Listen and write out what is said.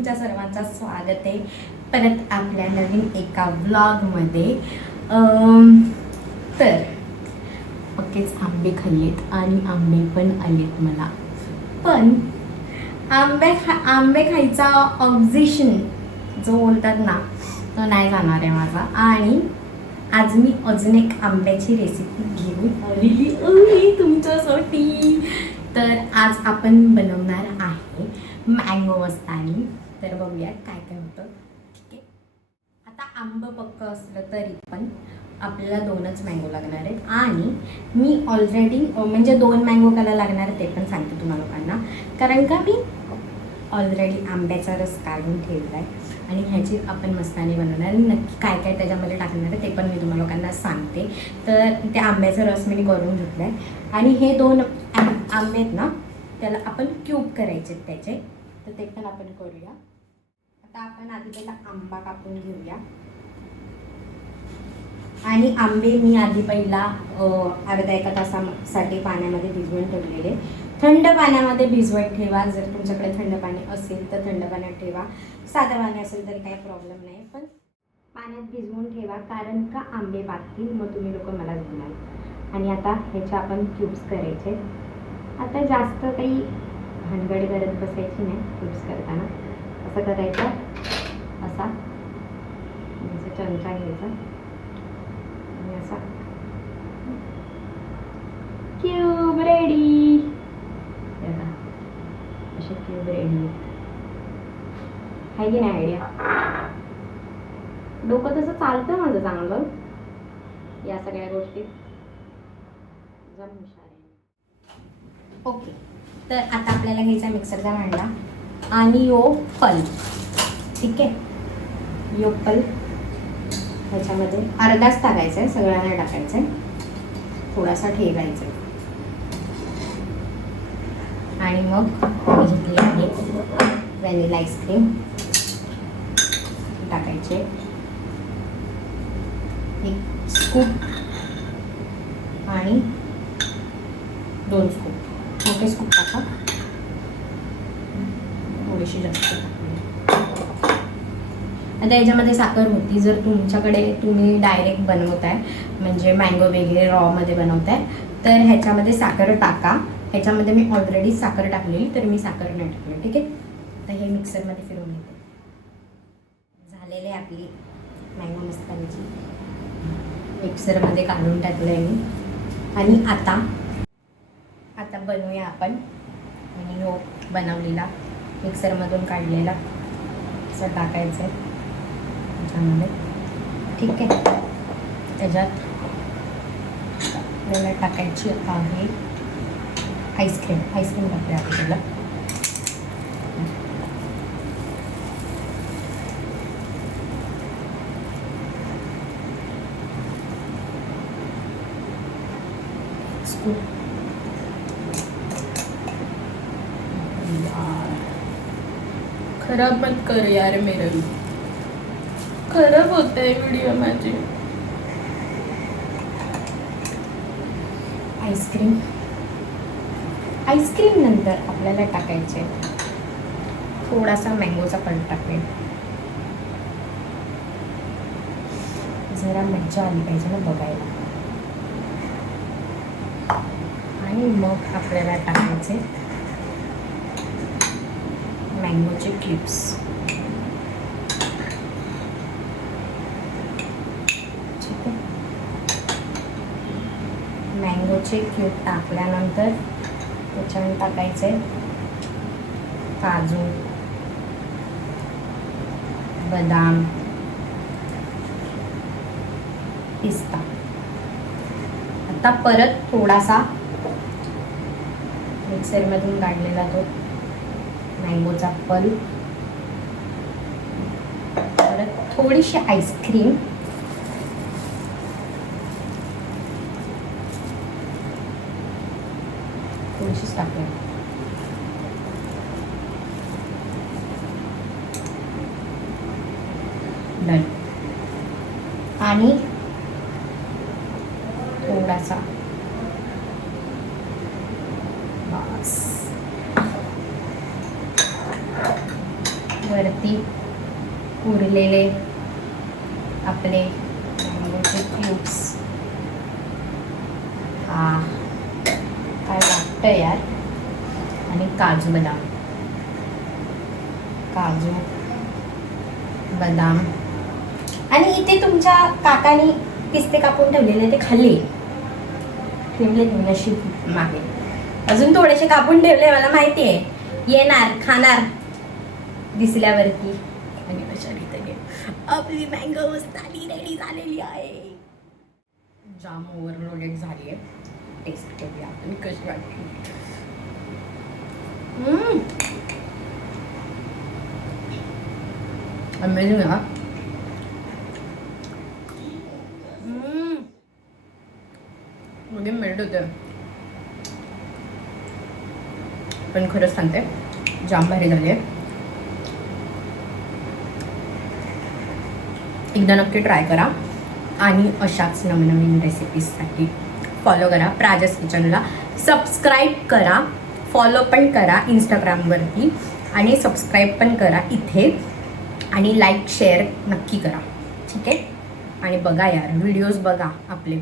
तुमच्या सर्वांचं स्वागत आहे परत आपल्या नवीन एका व्लॉगमध्ये। तर ओकेच आंबे खाल्लेत आणि आंबे पण आलेत मला, पण आंबे खायचा ऑब्जेक्शन जो बोलतात ना तो नाही जाणार आहे माझा। आणि आज मी अजून एक आंब्याची रेसिपी घेऊन आलेली आहे तुमच्यासाठी। तर आज आपण बनवणार आहे मँगो मस्तानी। तर बघूया काय काय होतं। ठीक आहे, आता आंब पक्क असलं तरी पण आपल्याला 2च मँगो लागणार आहेत आणि मी ऑलरेडी म्हणजे 2 मँगो करायला लागणार ते पण सांगते तुम्हा लोकांना, कारण का मी ऑलरेडी आंब्याचा रस काढून ठेवला आहे आणि ह्याची आपण मस्तानी बनवणार आणि नक्की काय काय त्याच्यामध्ये टाकणार आहे ते पण मी तुम्हा लोकांना सांगते। तर ते आंब्याचा रस मी करून घेतला आहे आणि हे 2 आंबे आहेत ना त्याला आपण क्यूब करायचे त्याचे, तर ते पण आपण करूया। आता आपण आधी पहिला आंबा कापून घेऊया आणि आंबे मी आधी पहिला अर्धा 1 तासासाठी पाण्यामध्ये भिजवून ठेवलेले। थंड पाण्यामध्ये भिजवत ठेवा, जर तुमच्याकडे थंड पाणी असेल तर थंड पाण्यात ठेवा, साधं पाणी असेल तरी काही प्रॉब्लेम नाही, पण पाण्यात भिजवून ठेवा कारण का आंबे पाकतील मग तुम्ही लोक मला बोलाल। आणि आता ह्याचे आपण क्यूब्स करायचे। आता जास्त काही भानगड करत बसायची नाही क्यूब्स करताना। असं करायचं, असा म्हणजे चमचा घ्यायचा आणि असा क्यूब रेडी। असे क्यूब रेडी आहे की नाही आयडिया? डोकं तसं चालतं माझं चांगलं या सगळ्या गोष्टीत, जम हुशार आहे। ओके, तर आता आपल्याला घ्यायचा मिक्सरचा भांडा आणि यो पल। ठीक आहे, यो पल ह्याच्यामध्ये अर्धाच टाकायचं आहे, सगळं नाही टाकायचं आहे, थोडासा ठेवायचा आहे। आणि मग घेतली आहे व्हॅनिला आईस्क्रीम टाकायचे 1 स्कूप आणि 2 स्कूप, मोठे स्कूप टाका, थोडीशी जास्त टाकली। आता याच्यामध्ये साखर होती, जर तुमच्याकडे तुम्ही डायरेक्ट बनवताय म्हणजे मँगो वगैरे रॉमध्ये बनवताय तर ह्याच्यामध्ये साखर टाका। ह्याच्यामध्ये मी ऑलरेडी साखर टाकलेली तर मी साखर नाही टाकली। ठीक आहे, आता हे मिक्सरमध्ये फिरवून घेते। झालेले आपली मँगो मस्तानीची मिक्सरमध्ये काढून टाकलं आहे मी। आणि आता बनवूया आपण। आणि हो बनवलेला मिक्सरमधून काढलेला असं टाकायचं आहे त्याच्यामध्ये। ठीक आहे, त्याच्यात आपल्याला टाकायची आहे आईस्क्रीम टाकूया आपल्याला। खराब मत कर यार, मेरा खराब होता है वीडियो माझी। आईस्क्रीम नंतर आपल्याला टाकायचे थोडासा मँगोचा पल्प टाकेल, जरा मज्जा आली पाहिजे ना बघायला। आणि मग आपल्याला टाकायचे मँगोचे क्यूब्स। ठीक आहे, मँगोचे क्यूब टाकल्यानंतर त्याच्यावर टाकायचे काजू, बदाम, पिस्ता। आता परत थोडासा मिक्सरमधून काढलेला तो मँगोचा पल्प, परत थोडीशी आईस्क्रीम, थोडीशीच टाकूया। डन। आणि थोडासा बस वरती उरलेले आपले मँगोचे क्यूब्स. हा काय वाटतं यार. आणि काजू बदाम, काजू बदाम. आणि इथे तुमच्या काकाने पिस्ते कापून ठेवलेले ते खाल्ले मी नशीब मागे. अजून थोडेसे कापून ठेवले, मला माहिती आहे येणार खाणार दिसल्यावरती. आणि अशा रीतीने आपली मँगो थाली रेडी झालेली आहे. जाम ओव्हरलोडेड झाली आहे. टेस्ट करूया आपण कशी वाटली. अमेझिंग हा. मध्ये मेल्ट होते, पण खरंच सांगते जाम भारी झाले. एकदा नक्की ट्राय करा. आणि अशाच नवनवीन रेसिपीजसाठी फॉलो करा प्राजस किचनला. सबस्क्राईब करा, फॉलो पण करा इंस्टाग्रामवरती, आणि सबस्क्राईब पण करा इथे. आणि लाईक शेअर नक्की करा, ठीक आहे. आणि बघा यार व्हिडिओज बघा आपले.